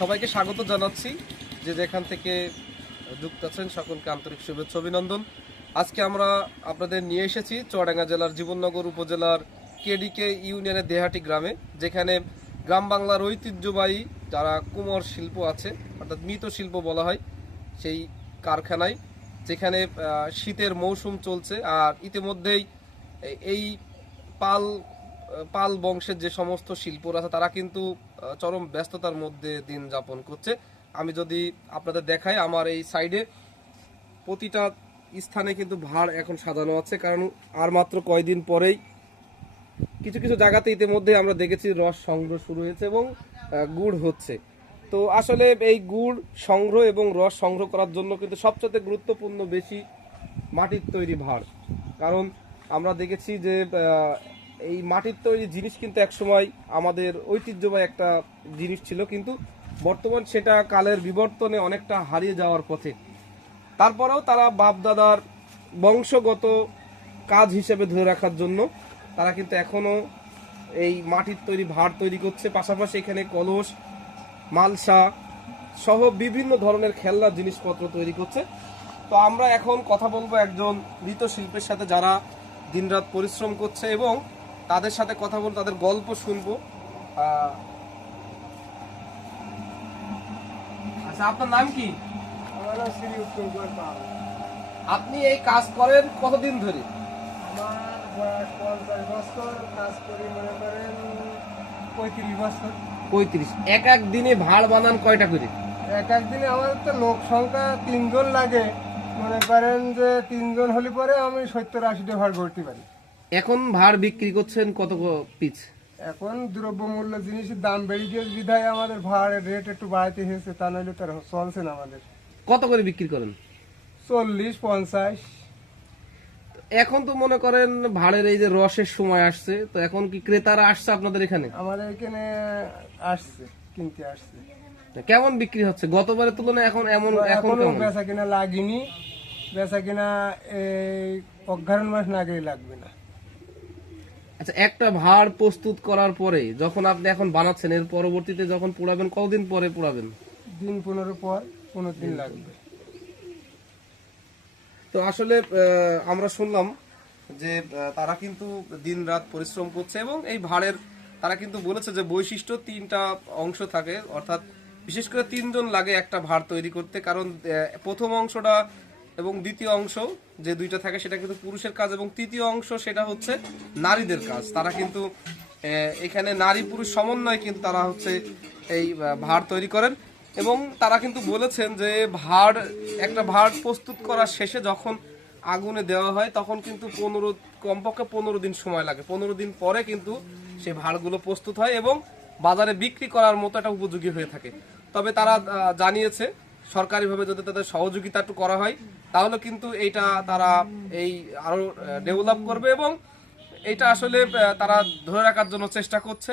সবাইকে স্বাগত জানাচ্ছি, যে যেখান থেকে যুক্ত আছেন সকলকে আন্তরিক শুভেচ্ছা অভিনন্দন। আজকে আমরা আপনাদের নিয়ে এসেছি চুয়াডাঙ্গা জেলার জীবননগর উপজেলার কেডিকে ইউনিয়নের দেহাটি গ্রামে, যেখানে গ্রাম বাংলার ঐতিহ্যবাহী যারা কুমোর শিল্প আছে, অর্থাৎ মৃৎ শিল্প বলা হয়, সেই কারখানায়, যেখানে শীতের মৌসুম চলছে। আর ইতিমধ্যেই এই পাল পাল বংশের যে সমস্ত শিল্পরা আছে তারা কিন্তু চরম ব্যস্ততার মধ্যে দিন যাপন করছে। আমি যদি আপনাদের দেখাই, আমার এই সাইডে প্রতিটা স্থানে কিন্তু ভাড় এখন সাজানো আছে, কারণ আর মাত্র কয়দিন পরেই কিছু কিছু জায়গাতে ইতিমধ্যে আমরা দেখেছি রস সংগ্রহ শুরু হয়েছে এবং গুড় হচ্ছে। তো আসলে এই গুড় সংগ্রহ এবং রস সংগ্রহ করার জন্য কিন্তু সবচেয়ে গুরুত্বপূর্ণ বেশি মাটির তৈরি ভাড়। কারণ আমরা দেখেছি যে এই মাটির তৈরি জিনিস কিন্তু একসময় আমাদের ঐতিহ্যবাহী একটা জিনিস ছিল, কিন্তু বর্তমান সেটা কালের বিবর্তনে অনেকটা হারিয়ে যাওয়ার পথে। তারপরেও তারা বাপ দাদার বংশগত কাজ হিসেবে ধরে রাখার জন্য তারা কিন্তু এখনো এই মাটির তৈরি ভাড় তৈরি করছে। পাশাপাশি এখানে কলস, মালসা সহ বিভিন্ন ধরনের খেলনার জিনিসপত্র তৈরি করছে। তো আমরা এখন কথা বলবো একজন মৃৎশিল্পের সাথে, যারা দিনরাত পরিশ্রম করছে, এবং তাদের সাথে কথা বলবো, তাদের গল্প শুনবো। আচ্ছা, আপনার নাম কি? আপনি এই কাজ করেন কতদিন ধরে? আমার বয়স 50 বছর, কাজ করি মনে করেন 35 বছর। 35। এক এক দিনে ভাড় বানান কয়টা করে? এক একদিনে আমাদের তো লোক সংখ্যা 3 জন লাগে, মনে করেন যে 3 জন হলে পরে আমি 70-80টা ভাড় করতে পারি। এখন ভাড় বিক্রি করছেন কত পিস? এখন দ্রব্যমূল্য জিনিসের দাম বেড়ে গিয়েছে বিধায় আমাদের ভাড়ের রেট একটু বাড়াইতে হয়েছে, তা নইলে তার চলছে না আমাদের। কত করে বিক্রি করেন? 40-50। এখন তো মনে করেন ভাড়ের এই যে রসের সময় আসছে, তো এখন কি ক্রেতারা আসছে আপনাদের এখানে? আমাদের এখানে আসছে, কিনতে আসছে। কেমন বিক্রি হচ্ছে গতবারের তুলনায়? এখন এখন এখনো কেমন? বেচা কিনা লাগেনি, বেচা কিনা এই অঘ্রাণ মাস না গেলে লাগবে না। আচ্ছা, একটা ভাড় প্রস্তুত করার পরে যখন আপনি এখন বানাচ্ছেন, এর পরবর্তীতে যখন পোড়াবেন, কতদিন পরে পোড়াবেন? দিন 15 পর 15 দিন লাগবে। তো আসলে আমরা শুনলাম যে তারা কিন্তু দিন রাত পরিশ্রম করছে, এবং এই ভাড়ের তারা কিন্তু বলেছে যে বৈশিষ্ট্য 3টা অংশ থাকে, অর্থাৎ বিশেষ করে 3 জন লাগে একটা ভাড় তৈরি করতে। কারণ প্রথম অংশটা এবং দ্বিতীয় অংশ যে দুইটা থাকে সেটা কিন্তু পুরুষের কাজ, এবং তৃতীয় অংশ সেটা হচ্ছে নারীদের কাজ। তারা কিন্তু এখানে নারী পুরুষ সমন্বয়ে কিন্তু তারা হচ্ছে এই ভাড় তৈরি করেন। এবং তারা কিন্তু বলেছেন যে একটা ভাড় প্রস্তুত করার শেষে যখন আগুনে দেওয়া হয়, তখন কিন্তু কমপক্ষে 15 দিন সময় লাগে। 15 দিন পরে কিন্তু সেই ভাড়গুলো প্রস্তুত হয় এবং বাজারে বিক্রি করার মতো একটা উপযোগী হয়ে থাকে। তবে তারা জানিয়েছে সরকারিভাবে যদি তাদের সহযোগিতা একটু করা হয়, তাহলে কিন্তু এইটা তারা এই আরো ডেভেলপ করবে, এবং এটা আসলে তারা ধরে রাখার জন্য চেষ্টা করছে।